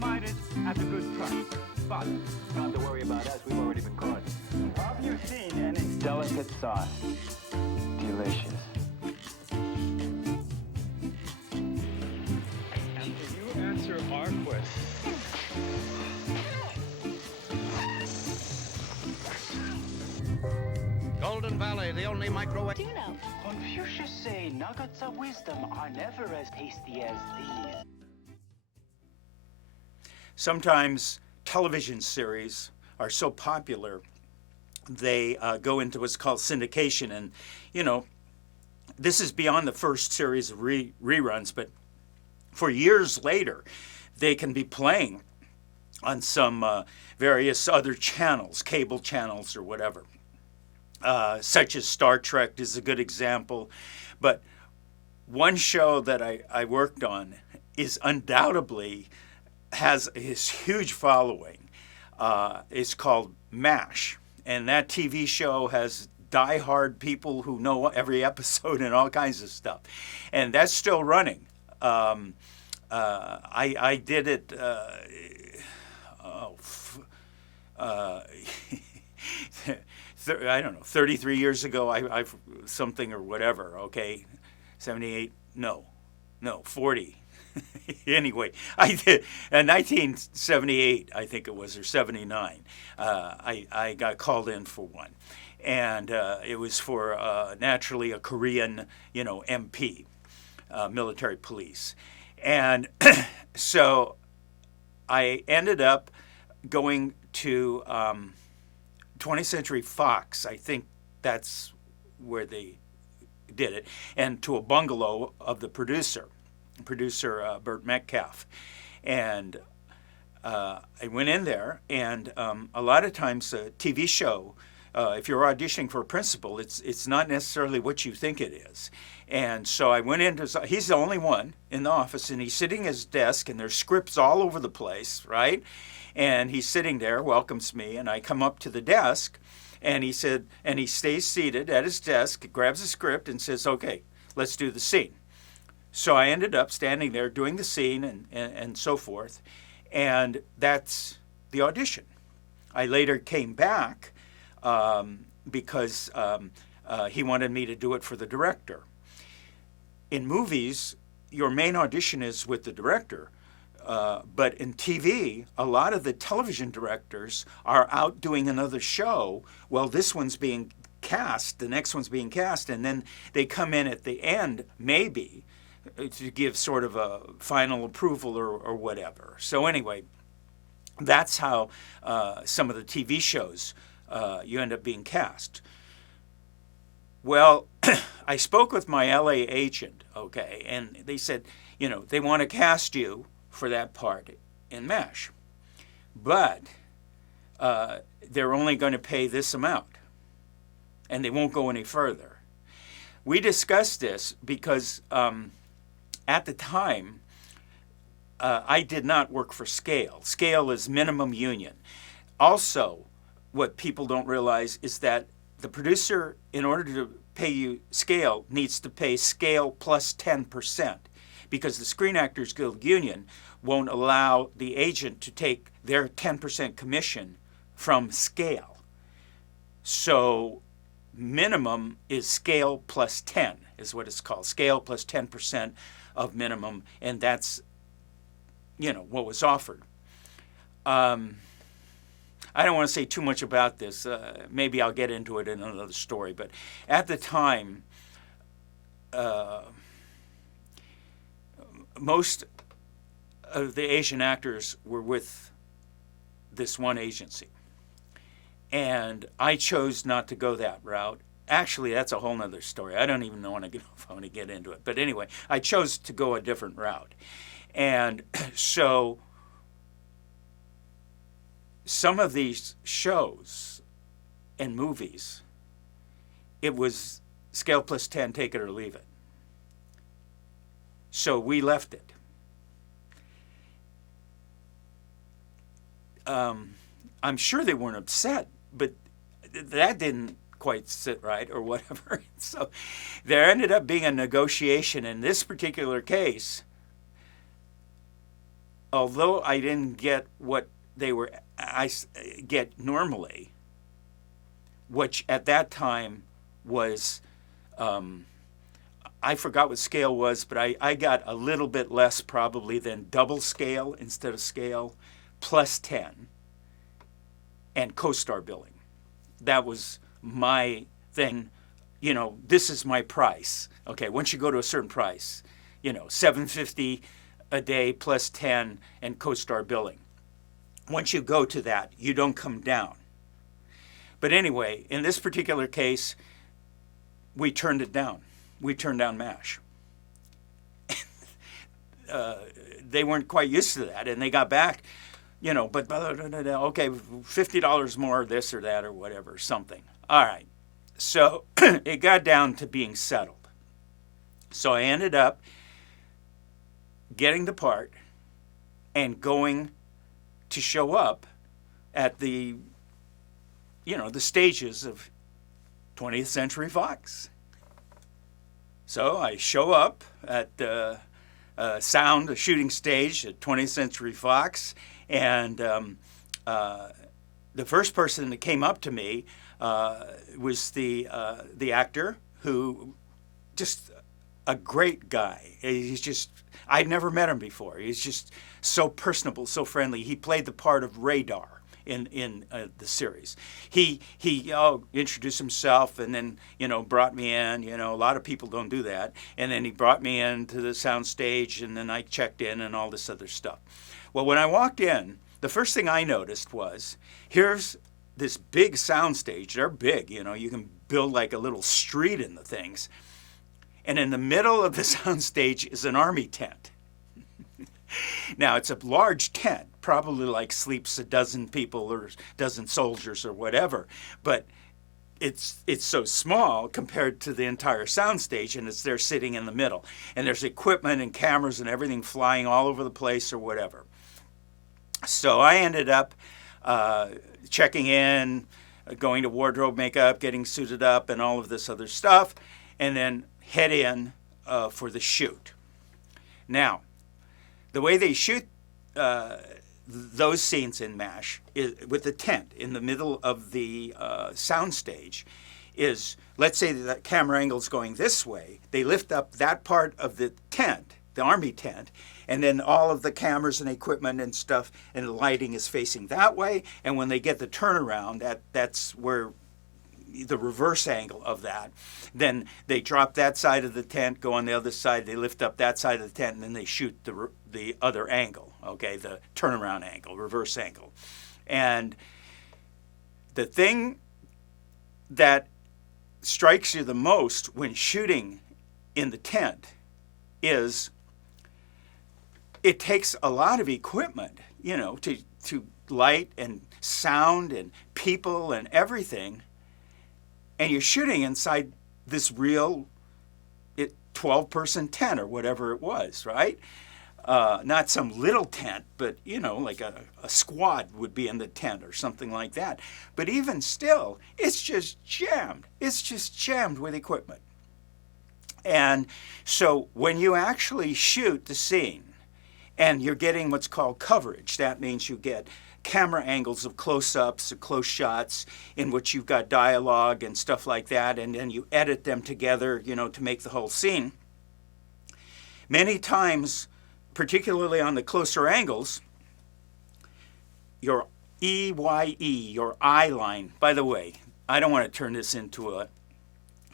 mine at a good price. But Not to worry about us, we've already been caught. have you seen any Delicate sauce. Delicious. And can you answer our question? Golden Valley, the only microwave. Do you know? Confucius say nuggets of wisdom are never as tasty as these. Sometimes television series are so popular, they go into what's called syndication. And, you know, this is beyond the first series of reruns, but for years later, they can be playing on some various other channels, cable channels or whatever. Such as Star Trek is a good example. But one show that I worked on is undoubtedly has his huge following. It's called MASH. And that TV show has diehard people who know every episode and all kinds of stuff. And that's still running. I did it, I don't know, 33 years ago, I've something or whatever, okay? 78, no, 40. Anyway, I did, in 1978, I think it was, or 79, I got called in for one. And it was for, naturally, a Korean, MP, military police. And so I ended up going to 20th Century Fox. I think that's where they did it, and to a bungalow of the producer Burt Metcalf. And I went in there, and a lot of times a TV show, if you're auditioning for a principal, it's not necessarily what you think it is. And so I went into, he's the only one in the office, and he's sitting at his desk, and there's scripts all over the place, right? And he's sitting there, welcomes me, and I come up to the desk, and he said, and he stays seated at his desk, grabs a script, and says, okay, let's do the scene. So I ended up standing there doing the scene and so forth, and that's the audition. I later came back because he wanted me to do it for the director. In movies, your main audition is with the director. But in TV, a lot of the television directors are out doing another show. Well, this one's being cast, the next one's being cast, and then they come in at the end, maybe, to give sort of a final approval or whatever. So anyway, that's how some of the TV shows you end up being cast. Well, I spoke with my LA agent, okay, and they said, they want to cast you for that part in MASH, but they're only going to pay this amount, and they won't go any further. We discussed this because at the time, I did not work for Scale. Scale is minimum union. Also, what people don't realize is that the producer, in order to pay you Scale, needs to pay Scale plus 10%, because the Screen Actors Guild Union won't allow the agent to take their 10% commission from Scale. So minimum is Scale plus 10 is what it's called. Scale plus 10% of minimum, and that's, what was offered. I don't want to say too much about this. Maybe I'll get into it in another story. But at the time, most of the Asian actors were with this one agency. And I chose not to go that route. Actually, that's a whole nother story. I don't even want to get into it. But anyway, I chose to go a different route. And so some of these shows and movies, it was Scale plus 10, take it or leave it. So we left it. I'm sure they weren't upset, but that didn't quite sit right or whatever. So there ended up being a negotiation. In this particular case, although I didn't get what get normally, which at that time was, I forgot what scale was, but I got a little bit less probably than double scale instead of scale, plus 10, and co-star billing. That was my thing. This is my price. Okay, once you go to a certain price, $750 a day plus 10 and co-star billing. Once you go to that, you don't come down. But anyway, in this particular case, we turned it down. We turned down MASH. They weren't quite used to that, and they got back, but okay, $50 more, this or that or whatever, something. All right. So it got down to being settled. So I ended up getting the part and going to show up at the stages of 20th Century Fox. So I show up at the shooting stage at 20th Century Fox, and the first person that came up to me was the actor, who just a great guy. I'd never met him before. He's just so personable, so friendly. He played the part of Radar in the series. He introduced himself and then brought me in. A lot of people don't do that. And then he brought me into the sound stage, and then I checked in and all this other stuff. Well, when I walked in, the first thing I noticed was, here's this big sound stage. They're big, you can build like a little street in the things. And in the middle of the sound stage is an army tent. Now, it's a large tent, probably like sleeps a dozen people or a dozen soldiers or whatever, but it's so small compared to the entire sound stage, and it's there sitting in the middle. And there's equipment and cameras and everything flying all over the place or whatever. So I ended up checking in, going to wardrobe, makeup, getting suited up, and all of this other stuff, and then head in for the shoot. Now, the way they shoot those scenes in MASH is, with the tent in the middle of the sound stage, is, let's say the camera angle's going this way, they lift up that part of the tent, the army tent, and then all of the cameras and equipment and stuff and the lighting is facing that way, and when they get the turnaround, that's where the reverse angle of that, then they drop that side of the tent, go on the other side, they lift up that side of the tent, and then they shoot the other angle, okay, the turnaround angle, reverse angle. And the thing that strikes you the most when shooting in the tent is it takes a lot of equipment, to light and sound and people and everything. And you're shooting inside this real 12-person tent or whatever it was, right? Not some little tent, but, like a squad would be in the tent or something like that. But even still, it's just jammed. It's just jammed with equipment. And so when you actually shoot the scene and you're getting what's called coverage, that means you get camera angles of close-ups or close shots in which you've got dialogue and stuff like that, and then you edit them together, to make the whole scene. Many times, particularly on the closer angles, your EYE, your eye line, by the way, I don't want to turn this into a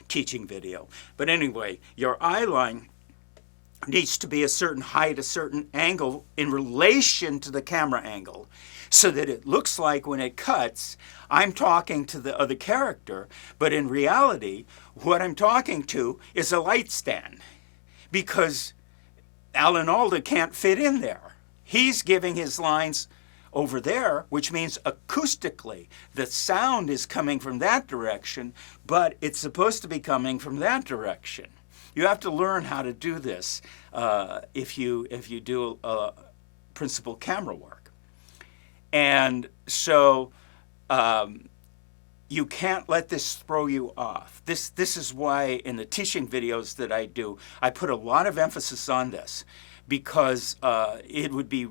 teaching video, but anyway, your eye line needs to be a certain height, a certain angle in relation to the camera angle, so that it looks like when it cuts, I'm talking to the other character, but in reality, what I'm talking to is a light stand, because Alan Alda can't fit in there. He's giving his lines over there, which means acoustically, the sound is coming from that direction, but it's supposed to be coming from that direction. You have to learn how to do this if you do principal camera work. And so you can't let this throw you off. This is why in the teaching videos that I do, I put a lot of emphasis on this, because it would be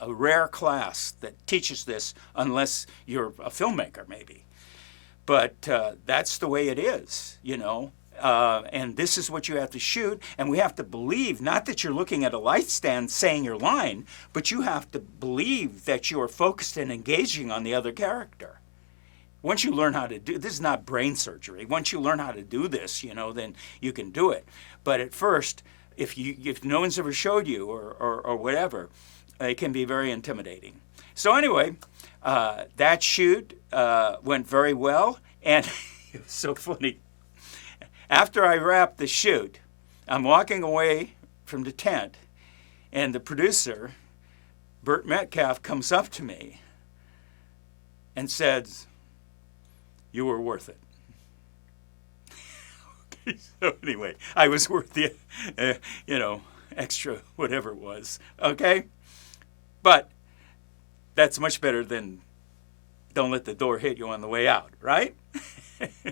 a rare class that teaches this, unless you're a filmmaker, maybe. But that's the way it is, you know. And this is what you have to shoot, and we have to believe, not that you're looking at a light stand saying your line, but you have to believe that you are focused and engaging on the other character. Once you learn how to do this, is not brain surgery. Once you learn how to do this, you know, then you can do it. But at first, if no one's ever showed you or whatever, it can be very intimidating. So anyway, that shoot went very well, and it was so funny. After I wrapped the shoot, I'm walking away from the tent, and the producer, Burt Metcalf, comes up to me and says, "You were worth it." Okay, so anyway, I was worth the, extra whatever it was, okay? But that's much better than don't let the door hit you on the way out, right?